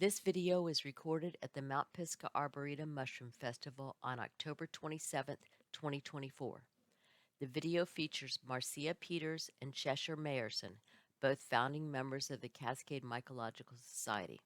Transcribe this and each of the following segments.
This video is recorded at the Mount Pisgah Arboretum Mushroom Festival on October 27th, 2024. The video features Marcia Peters and Cheshire Mayerson, both founding members of the Cascade Mycological Society.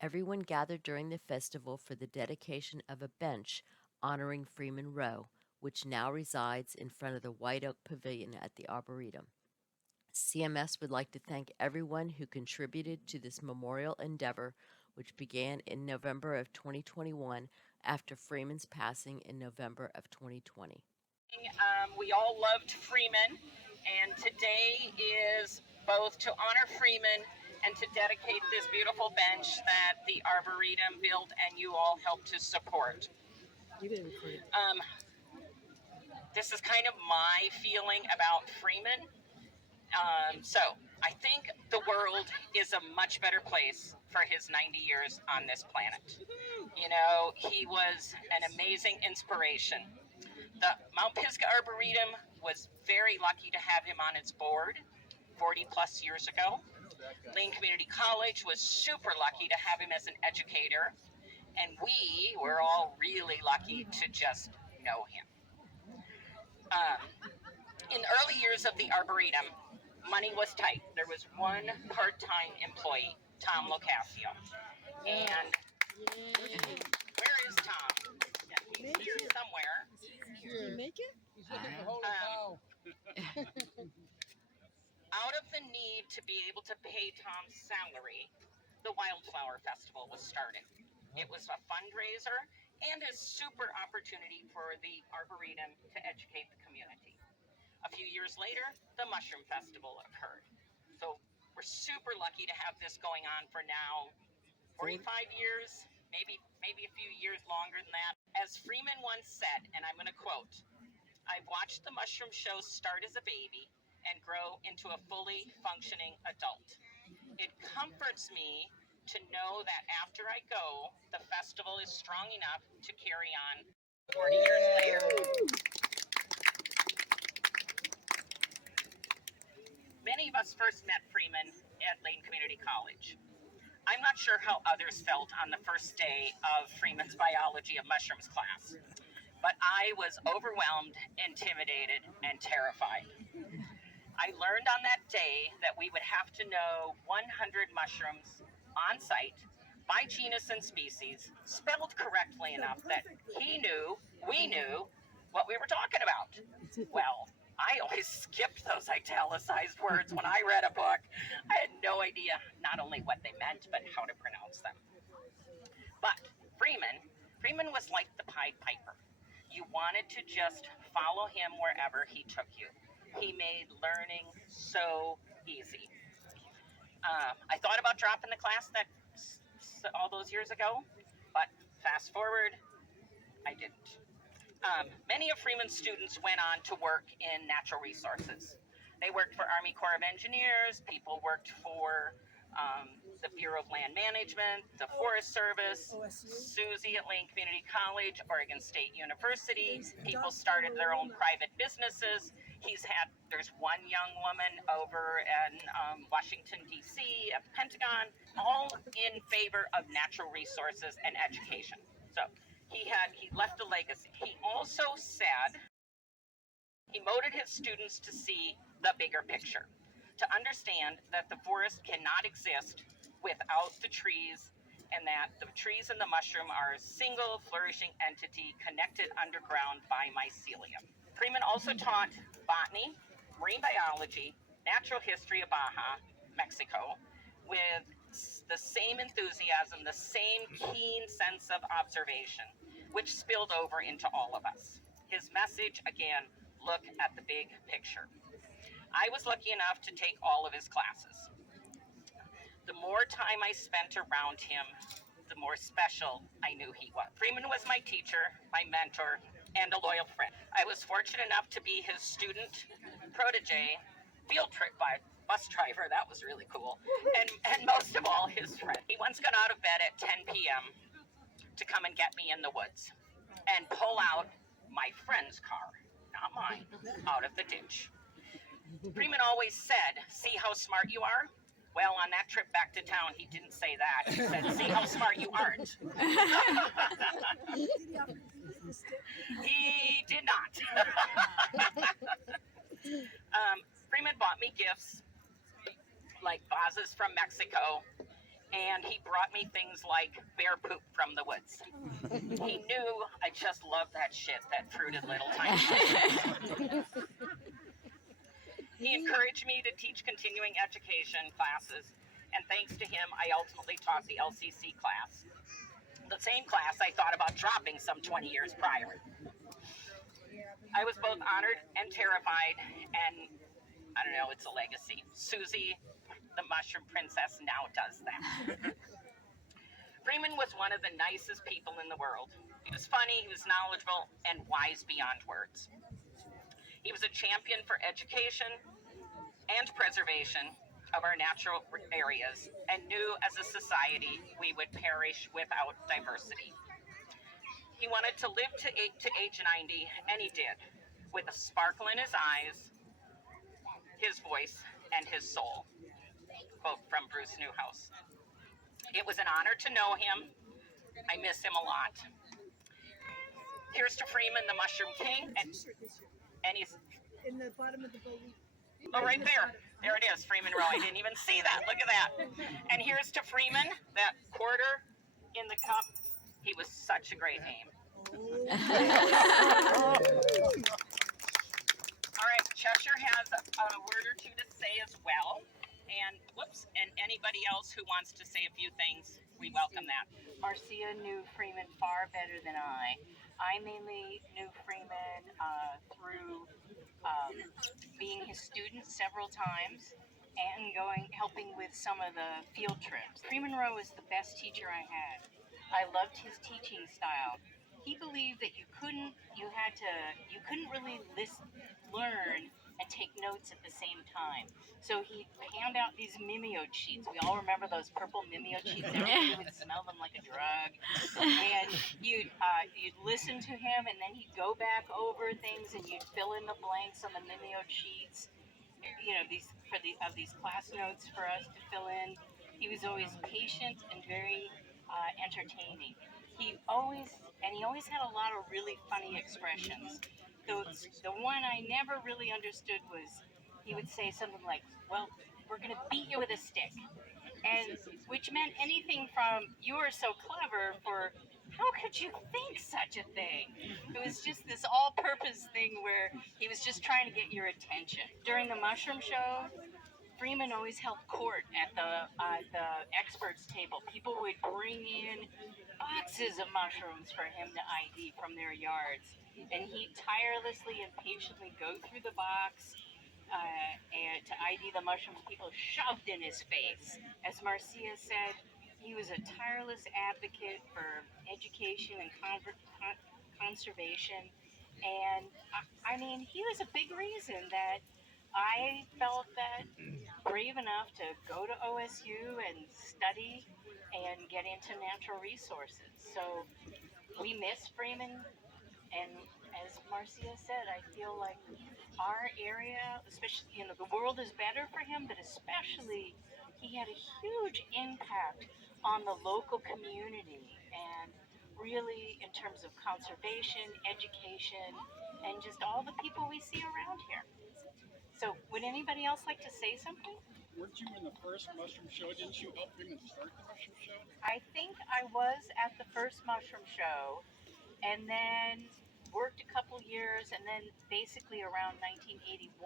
Everyone gathered during the festival for the dedication of a bench honoring Freeman Rowe, which now resides in front of the White Oak Pavilion at the Arboretum. CMS would like to thank everyone who contributed to this memorial endeavor, which began in November of 2021 after Freeman's passing in November of 2020. We all loved Freeman, and today is both to honor Freeman and to dedicate this beautiful bench that the Arboretum built and you all helped to support. This is kind of my feeling about Freeman. So I think the world is a much better place for his 90 years on this planet. You know, he was an amazing inspiration. The Mount Pisgah Arboretum was very lucky to have him on its board 40 plus years ago. Lane Community College was super lucky to have him as an educator. And we were all really lucky to just know him. In the early years of the Arboretum, money was tight. There was one part-time employee, Tom Locascio. And where is Tom? He's here somewhere. Did you make it? Out of the need to be able to pay Tom's salary, the Wildflower Festival was started. It was a fundraiser and a super opportunity for the Arboretum to educate the community. A few years later, the Mushroom Festival occurred. So we're super lucky to have this going on for now 45 years, maybe a few years longer than that. As Freeman once said, and I'm going to quote, "I've watched the mushroom show start as a baby and grow into a fully functioning adult. It comforts me to know that after I go, the festival is strong enough to carry on 40 years later." Many of us first met Freeman at Lane Community College. I'm not sure how others felt on the first day of Freeman's biology of mushrooms class, but I was overwhelmed, intimidated, and terrified. I learned on that day that we would have to know 100 mushrooms on site by genus and species, spelled correctly enough that we knew what we were talking about. Well, I always skipped those italicized words when I read a book. I had no idea not only what they meant, but how to pronounce them. But Freeman was like the Pied Piper. You wanted to just follow him wherever he took you. He made learning so easy. I thought about dropping the class that all those years ago, but fast forward, I didn't. Many of Freeman's students went on to work in natural resources. They worked for Army Corps of Engineers, people worked for the Bureau of Land Management, the Forest Service, Susie at Lane Community College, Oregon State University. People started their own private businesses. There's one young woman over in Washington, D.C. at the Pentagon, all in favor of natural resources and education. So he left a legacy. He also said he motivated his students to see the bigger picture, to understand that the forest cannot exist without the trees, and that the trees and the mushroom are a single flourishing entity connected underground by mycelium. Freeman also taught botany, marine biology, natural history of Baja, Mexico, with the same enthusiasm, the same keen sense of observation, which spilled over into all of us. His message, again, look at the big picture. I was lucky enough to take all of his classes. The more time I spent around him, the more special I knew he was. Freeman was my teacher, my mentor, and a loyal friend. I was fortunate enough to be his student protege, field trip bus driver. That was really cool. And most of all, his friend. He once got out of bed at 10 p.m. to come and get me in the woods and pull out my friend's car, not mine, out of the ditch. Freeman always said, "See how smart you are? Well, on that trip back to town, he didn't say that. He said, "See how smart you aren't." He did not. Freeman bought me gifts like vases from Mexico, and he brought me things like bear poop from the woods. He knew I just loved that shit, that fruited little tiny shit. He encouraged me to teach continuing education classes, and thanks to him, I ultimately taught the LCC class. The same class I thought about dropping some 20 years prior. I was both honored and terrified, and I don't know, it's a legacy. Susie, the mushroom princess, now does that. Freeman was one of the nicest people in the world. He was funny, he was knowledgeable, and wise beyond words. He was a champion for education and preservation of our natural areas, and knew as a society we would perish without diversity. He wanted to live to age 90, and he did, with a sparkle in his eyes, his voice, and his soul. Quote from Bruce Newhouse. It was an honor to know him. I miss him a lot. Here's to Freeman, the Mushroom King, and he's in the bottom of the boat. Oh, right there. There it is, Freeman Rowe. I didn't even see that. Look at that. And here's to Freeman, that quarter in the cup. He was such a great name. All right, Cheshire has a word or two to say as well. And anybody else who wants to say a few things, we welcome that. Marcia knew Freeman far better than I. I mainly knew Freeman through being his student several times and helping with some of the field trips. Freeman Rowe was the best teacher I had. I loved his teaching style. He believed that you couldn't really learn and take notes at the same time. So he'd hand out these mimeo sheets. We all remember those purple mimeo sheets. Everybody would smell them like a drug. And you'd listen to him, and then he'd go back over things, and you'd fill in the blanks on the mimeo sheets. You know, these class notes for us to fill in. He was always patient and very entertaining. He always had a lot of really funny expressions. The one I never really understood was he would say something like, "Well, we're going to beat you with a stick," and which meant anything from "you are so clever" for "how could you think such a thing?" It was just this all-purpose thing where he was just trying to get your attention. During the mushroom show, Freeman always held court at the experts table. People would bring in boxes of mushrooms for him to ID from their yards, and he'd tirelessly and patiently go through the box and to ID the mushrooms people shoved in his face. As Marcia said, he was a tireless advocate for education and conservation, and I mean, he was a big reason that I felt that brave enough to go to OSU and study and get into natural resources. So we miss Freeman, and as Marcia said, I feel like our area, especially, the world is better for him, but especially he had a huge impact on the local community, and really in terms of conservation, education, and just all the people we see around here. So would anybody else like to say something? Weren't you in the first mushroom show? Didn't you help him start the mushroom show? I think I was at the first mushroom show, and then worked a couple years, and then basically around 1981,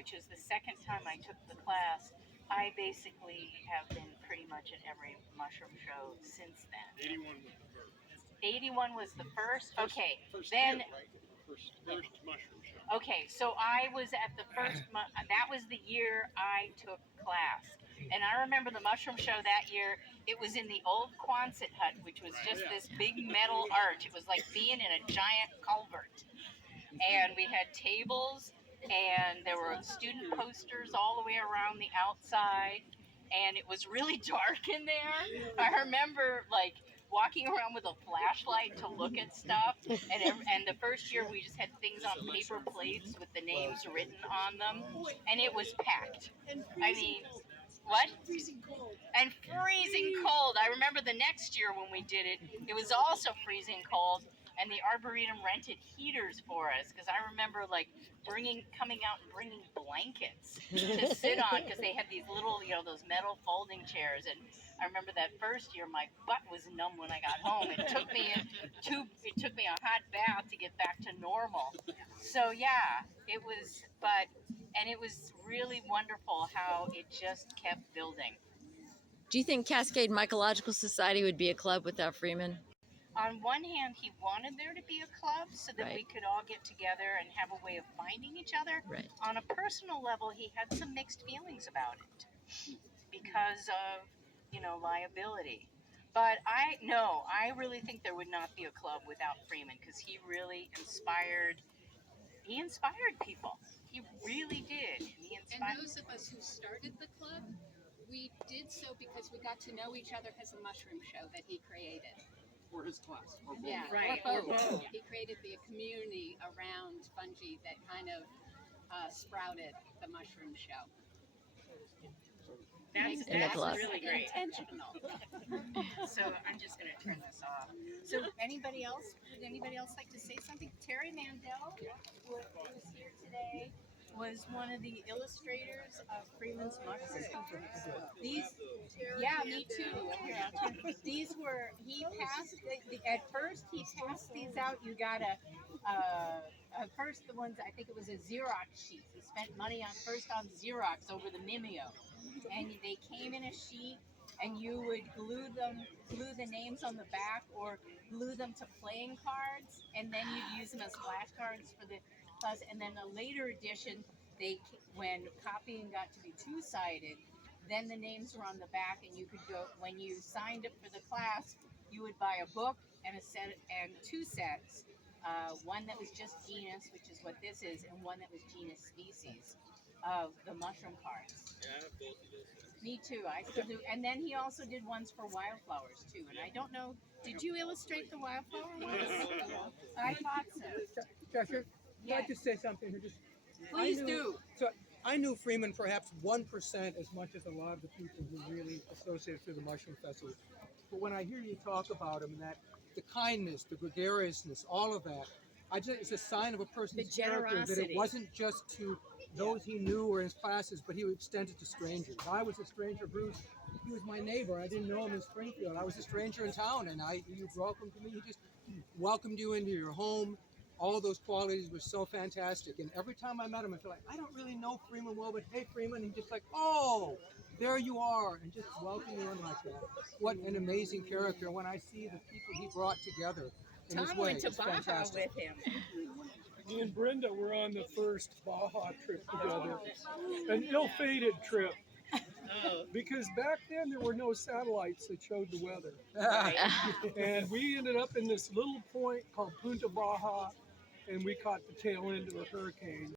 which was the second time I took the class, I basically have been pretty much at every mushroom show since then. 81 was the first. 81 was the first? Okay, First then... year, right? First mushroom show. Okay, so I was at the first, that was the year I took class. And I remember the mushroom show that year, it was in the old Quonset hut, which was just this big metal arch. It was like being in a giant culvert. And we had tables, and there were student posters all the way around the outside. And it was really dark in there. I remember, like, walking around with a flashlight to look at stuff, and the first year we just had things on paper plates with the names written on them, and it was packed. I mean, What? And freezing cold. I remember the next year when we did it, it was also freezing cold, and the Arboretum rented heaters for us because I remember like coming out and bringing blankets to sit on because they had these little, those metal folding chairs. And I remember that first year, my butt was numb when I got home. It took me a hot bath to get back to normal. So yeah, it was, and it was really wonderful how it just kept building. Do you think Cascade Mycological Society would be a club without Freeman? On one hand, he wanted there to be a club so that we Right. could all get together and have a way of finding each other. Right. On a personal level, he had some mixed feelings about it because of, liability. But I really think there would not be a club without Freeman because he really inspired people. He really did. He And inspired. those of us who started the club, we did so because we got to know each other as a mushroom show that he created. For his class. Or both. Yeah, Right, or or both. He created the community around fungi that kind of sprouted the mushroom show. That's club. really great. Intentional. So I'm just going to turn this off. So would anybody else like to say something? Terry Mandel, who was here today, was one of the illustrators of Freeman's mushroom. Me too. These were, he passed, at first he passed these out. You got first the ones, I think it was a Xerox sheet. He spent money on Xerox over the Mimeo. And they came in a sheet, and you would glue the names on the back, or glue them to playing cards, and then you'd use them as flashcards for the class. And then a later edition, when copying got to be two-sided, then the names were on the back, and you could go, when you signed up for the class, you would buy a book and a set and two sets, one that was just genus, which is what this is, and one that was genus species of the mushroom cards. Yeah, I have both of those. Me too. I still do. And then he also did ones for wildflowers too. And I don't know, did you illustrate the wildflower ones? I thought so. Cheshire, I'd Yes. like to say something here. Please I knew- do. So I knew Freeman perhaps 1% as much as a lot of the people who really associate with the Mushroom Festival. But when I hear you talk about him, that the kindness, the gregariousness, all of that, it's a sign of a person's character that generosity. it wasn't just to those he knew or his classes, but he would extend it to strangers. I was a stranger, Bruce. He was my neighbor. I didn't know him in Springfield. I was a stranger in town, and you welcomed me. He just welcomed you into your home. All those qualities were so fantastic. And every time I met him, I feel like, I don't really know Freeman well, but hey, Freeman, and just like, oh, there you are, and just welcome you in like that. What an amazing character. When I see the people he brought together in his Tom way, went to it's Baja fantastic. with him. Me and Brenda were on the first Baja trip together, an ill-fated trip. Because back then there were no satellites that showed the weather. And we ended up in this little point called Punta Baja, and we caught the tail end of a hurricane.